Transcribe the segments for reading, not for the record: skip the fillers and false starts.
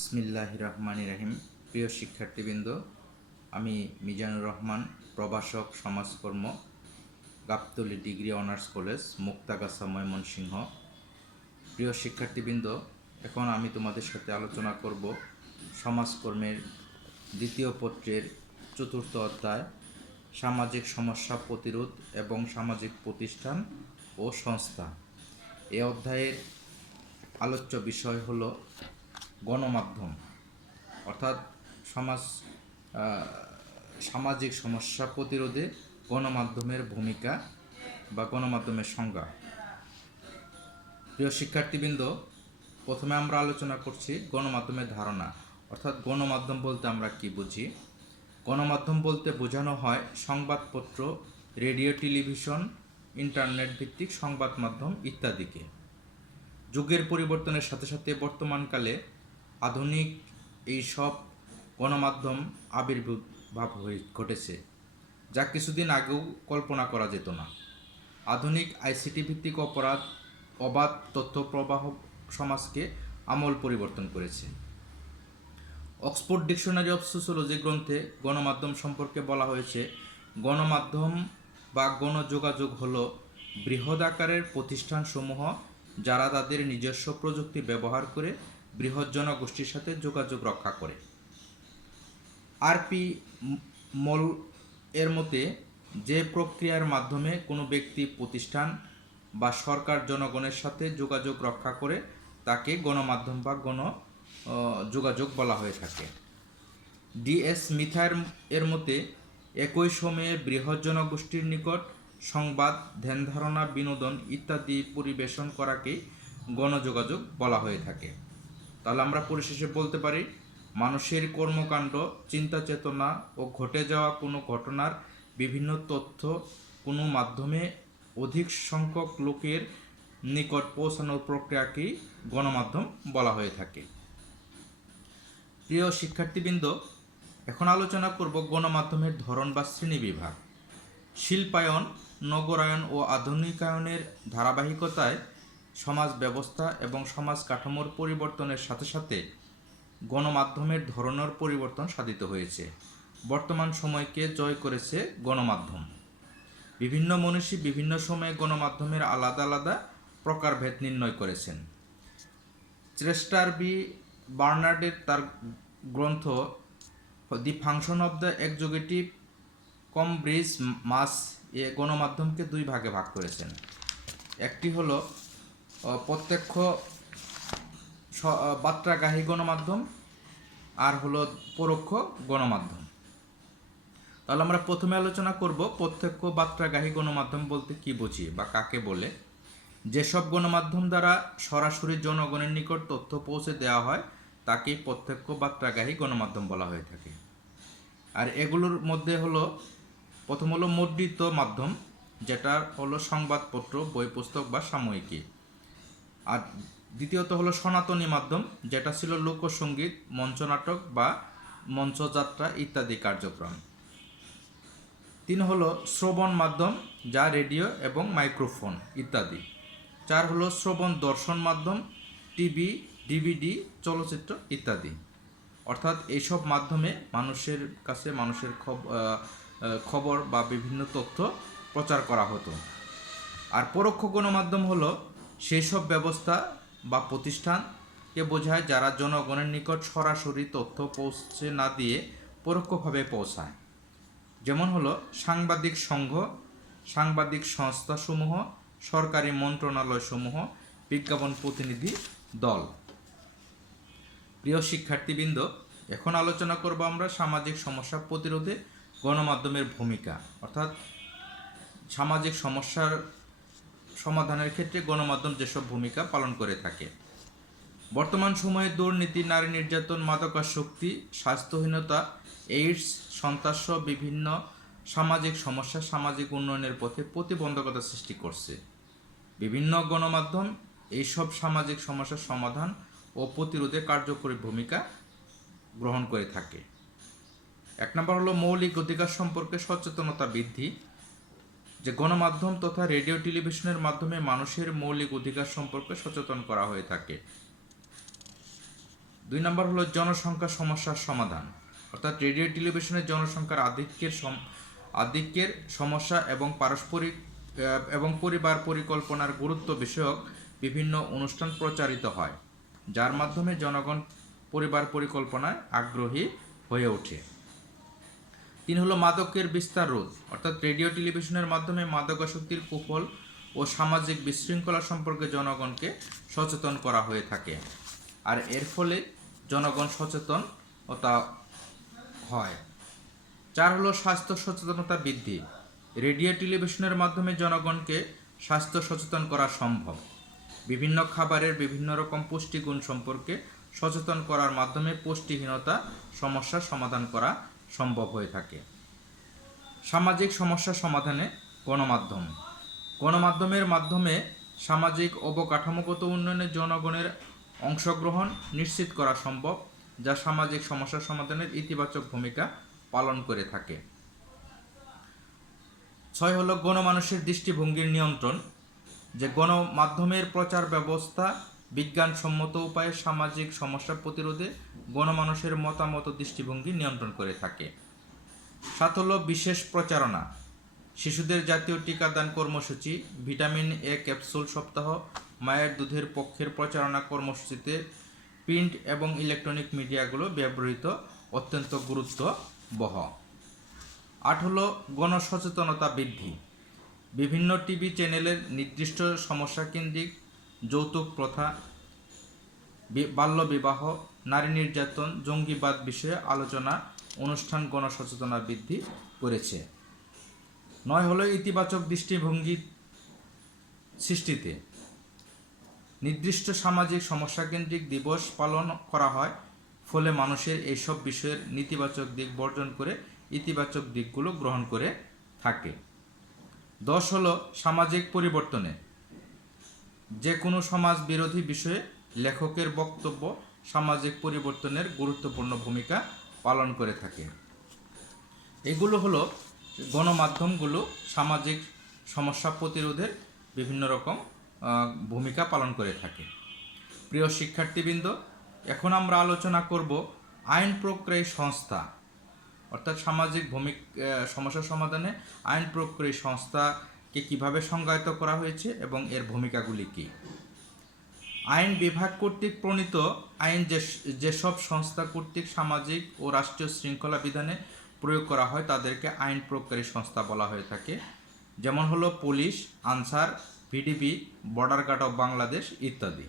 বিসমিল্লাহির রহমানির রহিম। প্রিয় শিক্ষার্থীবৃন্দ, আমি মিজানুর রহমান, প্রভাষক সমাজকর্ম, Gabtali degree honours college, Muktagachha, Mymensingh. প্রিয় শিক্ষার্থীবৃন্দ, এখন আমি তোমাদের সাথে আলোচনা করব সমাজকর্মের দ্বিতীয় পত্রের 4র্থ অধ্যায়, সামাজিক সমস্যা প্রতিরোধ এবং সামাজিক প্রতিষ্ঠান ও সংস্থা। এই অধ্যায়ের আলোচ্য বিষয় হলো গণমাধ্যম, অর্থাৎ সামাজিক সমস্যা প্রতিরোধে গণমাধ্যমের ভূমিকা বা গণমাধ্যমের সংজ্ঞা। প্রিয় শিক্ষার্থীবৃন্দ, প্রথমে আমরা আলোচনা করছি গণমাধ্যমের ধারণা, অর্থাৎ গণমাধ্যম বলতে আমরা কি বুঝি। গণমাধ্যম বলতে বোঝানো হয় সংবাদপত্র, রেডিও, টেলিভিশন, ইন্টারনেট ভিত্তিক সংবাদ মাধ্যম ইত্যাদিকে। যুগের পরিবর্তনের সাথে সাথে বর্তমানকালে আধুনিক এই সব গণমাধ্যম আবির্ভাব ঘটেছে, যা কিছুদিন আগেও কল্পনা করা যেত না। আধুনিক আইসিটি ভিত্তিক অবাধ তথ্য প্রবাহ সমাজকে আমূল পরিবর্তন করেছে। অক্সফোর্ড ডিকশনারি অফ সোশিওলজি গ্রন্থে গণমাধ্যম সম্পর্কে বলা হয়েছে, গণমাধ্যম বা গণযোগাযোগ হল বৃহৎ আকারের প্রতিষ্ঠানসমূহ যারা তাদের নিজস্ব প্রযুক্তি ব্যবহার করে বৃহৎ জনগোষ্ঠীর সাথে যোগাযোগ রক্ষা করে। আর.পি. মল এর মতে, যে প্রক্রিয়ার মাধ্যমে কোনো ব্যক্তি, প্রতিষ্ঠান বা সরকার জনগণের সাথে যোগাযোগ রক্ষা করে তাকে গণমাধ্যম বা যোগাযোগ বলা হয়ে থাকে। ডি.এস. স্মিথার এর মতে, একই সময়ে বৃহৎ জনগোষ্ঠীর নিকট সংবাদ, ধ্যানধারণা, বিনোদন ইত্যাদি পরিবেশন করাকেই গণযোগাযোগ বলা হয়ে থাকে। তাহলে আমরা পরিশেষে বলতে পারি, মানুষের কর্মকাণ্ড, চিন্তা চেতনা ও ঘটে যাওয়া কোনো ঘটনার বিভিন্ন তথ্য কোনো মাধ্যমে অধিক সংখ্যক লোকের নিকট পৌঁছানোর প্রক্রিয়াকেই গণমাধ্যম বলা হয়ে থাকে। প্রিয় শিক্ষার্থীবৃন্দ, এখন আলোচনা করব গণমাধ্যমের ধরন বা শ্রেণীবিভাগ। শিল্পায়ন, নগরায়ন ও আধুনিকায়নের ধারাবাহিকতায় সমাজ ব্যবস্থা এবং সমাজ কাঠামোর পরিবর্তনের সাথে সাথে গণমাধ্যমের ধরনের পরিবর্তন সাধিত হয়েছে। বর্তমান সময়কে জয় করেছে গণমাধ্যম। বিভিন্ন মনীষী বিভিন্ন সময়ে গণমাধ্যমের আলাদা আলাদা প্রকারভেদ নির্ণয় করেছেন। Chester B. বার্নার্ডের তার গ্রন্থ দি ফাংশন অব দ্য এক্সিকিউটিভ কমব্রিজ মাস এ গণমাধ্যমকে দুই ভাগে ভাগ করেছেন। একটি হলো প্রত্যক্ষ বার্তাগ্রাহী গণমাধ্যম, আর হলো পরোক্ষ গণমাধ্যম। তাহলে আমরা প্রথমে আলোচনা করব প্রত্যক্ষ বার্তাগ্রাহী গণমাধ্যম বলতে কি বুঝি বা কাকে বলে। যেসব গণমাধ্যম দ্বারা সরাসরি জনগণের নিকট তথ্য পৌঁছে দেওয়া হয় তাকেই প্রত্যক্ষ বার্তাগ্রাহী গণমাধ্যম বলা হয়ে থাকে। আর এগুলোর মধ্যে হলো প্রথম হলো মুদ্রিত মাধ্যম, যেটা হলো সংবাদপত্র, বই, পুস্তক বা সাময়িকী। আর দ্বিতীয়ত হলো সনাতনী মাধ্যম, যেটা ছিল লোকসঙ্গীত, মঞ্চনাটক বা মঞ্চযাত্রা ইত্যাদি কার্যক্রম। 3 হলো শ্রবণ মাধ্যম, যা রেডিও এবং মাইক্রোফোন ইত্যাদি। 4 হলো শ্রবণ দর্শন মাধ্যম, টিভি, ডিভিডি, চলচ্চিত্র ইত্যাদি। অর্থাৎ এইসব মাধ্যমে মানুষের কাছে মানুষের খবর বা বিভিন্ন তথ্য প্রচার করা হতো। আর পরোক্ষ গণমাধ্যম হলো সেই সব ব্যবস্থা বা প্রতিষ্ঠানকে বোঝায় যারা জনগণের নিকট সরাসরি তথ্য পৌঁছে না দিয়ে পরোক্ষভাবে পৌঁছায়। যেমন হলো সাংবাদিক সংঘ, সাংবাদিক সংস্থাসমূহ, সরকারি মন্ত্রণালয়সমূহ, বিজ্ঞাপন প্রতিনিধি দল। প্রিয় শিক্ষার্থীবৃন্দ, এখন আলোচনা করব আমরা সামাজিক সমস্যা প্রতিরোধে গণমাধ্যমের ভূমিকা, অর্থাৎ সামাজিক সমস্যার সমাধানের ক্ষেত্রে গণমাধ্যম যেসব ভূমিকা পালন করে থাকে। বর্তমান সময়ে দুর্নীতি, নারী নির্যাতন, মাদকাসক্তি, স্বাস্থ্যহীনতা, এইডস, সন্ত্রাসসহ বিভিন্ন সামাজিক সমস্যা সামাজিক উন্নয়নের পথে প্রতিবন্ধকতা সৃষ্টি করছে। বিভিন্ন গণমাধ্যম এইসব সামাজিক সমস্যার সমাধান ও প্রতিরোধে কার্যকরী ভূমিকা গ্রহণ করে থাকে। 1 নম্বর হলো মৌলিক অধিকার সম্পর্কে সচেতনতা বৃদ্ধি, যে গণমাধ্যম তথা রেডিও, টেলিভিশনের মাধ্যমে মানুষের মৌলিক অধিকার সম্পর্কে সচেতন করা হয়ে থাকে। 2 নম্বর হলো জনসংখ্যা সমস্যার সমাধান, অর্থাৎ রেডিও টেলিভিশনের জনসংখ্যার আধিক্যের সমস্যা এবং পারস্পরিক এবং পরিবার পরিকল্পনার গুরুত্ব বিষয়ক বিভিন্ন অনুষ্ঠান প্রচারিত হয়, যার মাধ্যমে জনগণ পরিবার পরিকল্পনায় আগ্রহী হয়ে ওঠে। 3 হলো মাদকের বিস্তার রোধ, অর্থাৎ রেডিও টেলিভিশনের মাধ্যমে মাদকাসক্তির কুফল ও সামাজিক বিশৃঙ্খলা সম্পর্কে জনগণকে সচেতন করা হয়ে থাকে, আর এর ফলে জনগণ সচেতনতা হয়। 4 হলো স্বাস্থ্য সচেতনতা বৃদ্ধি, রেডিও টেলিভিশনের মাধ্যমে জনগণকে স্বাস্থ্য সচেতন করা সম্ভব। বিভিন্ন খাবারের বিভিন্ন রকম পুষ্টিগুণ সম্পর্কে সচেতন করার মাধ্যমে পুষ্টিহীনতা সমস্যার সমাধান করা সম্ভব হয়ে থাকে। সামাজিক সমস্যা সমাধানে গণমাধ্যমের মাধ্যমে সামাজিক অবকাঠামোগত উন্নয়নে জনগণের অংশগ্রহণ নিশ্চিত করা সম্ভব, যা সামাজিক সমস্যা সমাধানের ইতিবাচক ভূমিকা পালন করে থাকে। 6 হলো গণমানুষের দৃষ্টিভঙ্গির নিয়ন্ত্রণ, যে গণমাধ্যমের প্রচার ব্যবস্থা বিজ্ঞানসম্মত উপায়ে সামাজিক সমস্যা প্রতিরোধে গণমানুষের মতামত দৃষ্টিভঙ্গি নিয়ন্ত্রণ করে থাকে। 7 হলো বিশেষ প্রচারণা, শিশুদের জাতীয় টিকাদান কর্মসূচি, ভিটামিন এ ক্যাপসুল সপ্তাহ, মায়ের দুধের পক্ষের প্রচারণা কর্মসূচিতে প্রিন্ট এবং ইলেকট্রনিক মিডিয়াগুলো ব্যবহৃত অত্যন্ত গুরুত্ববহ। 8 হলো গণসচেতনতা বৃদ্ধি, বিভিন্ন টিভি চ্যানেলের নির্দিষ্ট সমস্যাকেন্দ্রিক যৌতুক প্রথা, বাল্যবিবাহ, নারী নির্যাতন, জঙ্গিবাদ বিষয়ে আলোচনা অনুষ্ঠান গণসচেতনতা বৃদ্ধি করেছে। 9 হলো ইতিবাচক দৃষ্টিভঙ্গি সৃষ্টিতে নির্দিষ্ট সামাজিক সমস্যাকেন্দ্রিক দিবস পালন করা হয়, ফলে মানুষের এইসব বিষয়ের নেতিবাচক দিক বর্জন করে ইতিবাচক দিকগুলো গ্রহণ করে থাকে। 10 হলো সামাজিক পরিবর্তনে যে কোনো সমাজ বিরোধী বিষয়ে লেখকের বক্তব্য সামাজিক পরিবর্তনের গুরুত্বপূর্ণ ভূমিকা পালন করে থাকে। এগুলো হলো গণমাধ্যমগুলো সামাজিক সমস্যা প্রতিরোধের বিভিন্ন রকম ভূমিকা পালন করে থাকে। প্রিয় শিক্ষার্থীবৃন্দ, এখন আমরা আলোচনা করব আইন প্রক্রিয়া সংস্থা, অর্থাৎ সামাজিক সমস্যা সমাধানে আইন প্রক্রিয়া সংস্থাকে কিভাবে সংজ্ঞায়িত করা হয়েছে এবং এর ভূমিকাগুলি কী। আইন বিভাগ কর্তৃক প্রণীত আইন যেসব সংস্থা কর্তৃক সামাজিক ও রাষ্ট্রীয় শৃঙ্খলা বিধানে প্রয়োগ করা হয় তাদেরকে আইন প্রয়োগকারী সংস্থা বলা হয়ে থাকে, যেমন হলো police, Ansar, VDP, border guard of Bangladesh ইত্যাদি।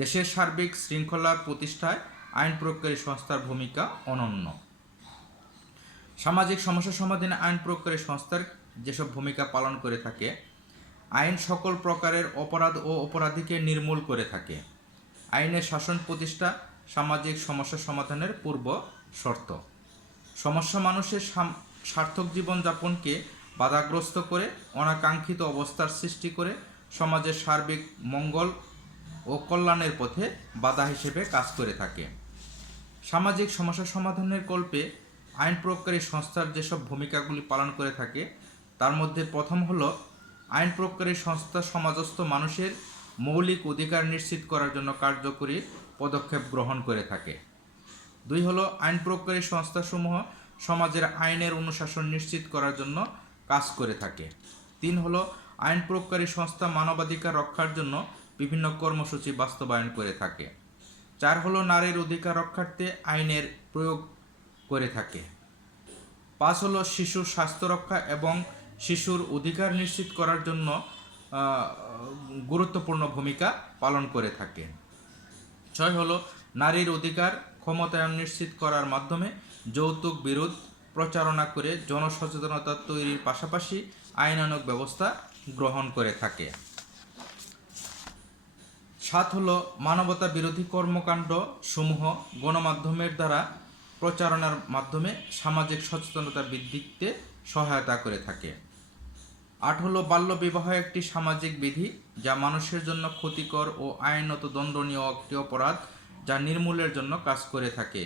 দেশের সার্বিক শৃঙ্খলা প্রতিষ্ঠায় আইন প্রয়োগকারী সংস্থার ভূমিকা অনন্য। সামাজিক সমস্যা সমাধানে আইন প্রয়োগকারী সংস্থার যেসব ভূমিকা পালন করে থাকে, আইন সকল প্রকারের অপরাধ ও অপরাধীকে নির্মূল করে থাকে। আইনের শাসন প্রতিষ্ঠা সামাজিক সমস্যা সমাধানের পূর্ব শর্ত। সমস্যা মানুষের সার্থক জীবনযাপনকে বাধাগ্রস্ত করে অনাকাঙ্ক্ষিত অবস্থার সৃষ্টি করে সমাজের সার্বিক মঙ্গল ও কল্যাণের পথে বাধা হিসেবে কাজ করে থাকে। সামাজিক সমস্যা সমাধানের কল্পে আইন প্রয়োগকারী সংস্থার যেসব ভূমিকাগুলি পালন করে থাকে তার মধ্যে প্রথম হলো আইন প্রয়োগকারী সংস্থা সমাজস্থ মানুষের মৌলিক অধিকার নিশ্চিত করার জন্য কার্যকরী পদক্ষেপ গ্রহণ করে থাকে। 2 হলো আইন প্রয়োগকারী সংস্থাসমূহ সমাজের আইনের অনুশাসন নিশ্চিত করার জন্য কাজ করে থাকে। 3 হলো আইন প্রয়োগকারী সংস্থা মানবাধিকার রক্ষার জন্য বিভিন্ন কর্মসূচি বাস্তবায়ন করে থাকে। 4 হলো নারীর অধিকার রক্ষার্থে আইনের প্রয়োগ করে থাকে। 5 হলো শিশুর স্বাস্থ্য রক্ষা এবং শিশুর অধিকার নিশ্চিত করার জন্য গুরুত্বপূর্ণ ভূমিকা পালন করে থাকে। 6 হলো নারীর অধিকার ক্ষমতায়ন নিশ্চিত করার মাধ্যমে যৌতুক বিরোধ প্রচারণা করে জনসচেতনতা তৈরির পাশাপাশি আইনানুগ ব্যবস্থা গ্রহণ করে থাকে। 7 হলো মানবতা বিরোধী কর্মকাণ্ড সমূহ গণমাধ্যমের দ্বারা প্রচারণার মাধ্যমে সামাজিক সচেতনতা বৃদ্ধিতে সহায়তা করে থাকে। 8 হলো বাল্যবিবাহ একটি সামাজিক বিধি যা মানুষের জন্য ক্ষতিকর ও আইনত দণ্ডনীয় একটি অপরাধ যা নির্মূলের জন্য কাজ করে থাকে।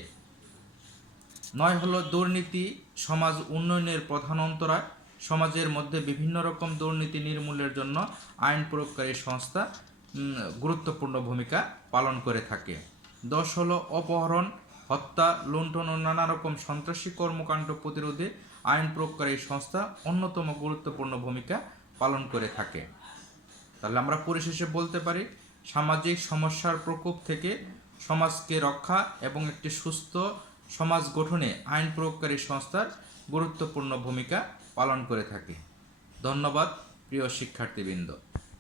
9 হলো দুর্নীতি সমাজ উন্নয়নের প্রধান অন্তরায়, সমাজের মধ্যে বিভিন্ন রকম দুর্নীতি নির্মূলের জন্য আইন প্রয়োগকারী সংস্থা গুরুত্বপূর্ণ ভূমিকা পালন করে থাকে। 10 হলো অপহরণ, হত্যা, লুণ্ঠন ও নানা রকম সন্ত্রাসী কর্মকাণ্ড প্রতিরোধে আইন প্রয়োগকারী সংস্থা অন্যতম গুরুত্বপূর্ণ ভূমিকা পালন করে থাকে। তাহলে আমরা পরিশেষে বলতে পারি সামাজিক সমস্যার প্রকোপ থেকে সমাজকে রক্ষা এবং একটি সুস্থ সমাজ গঠনে আইন প্রয়োগকারী সংস্থার গুরুত্বপূর্ণ ভূমিকা পালন করে থাকে। ধন্যবাদ প্রিয় শিক্ষার্থীবৃন্দ।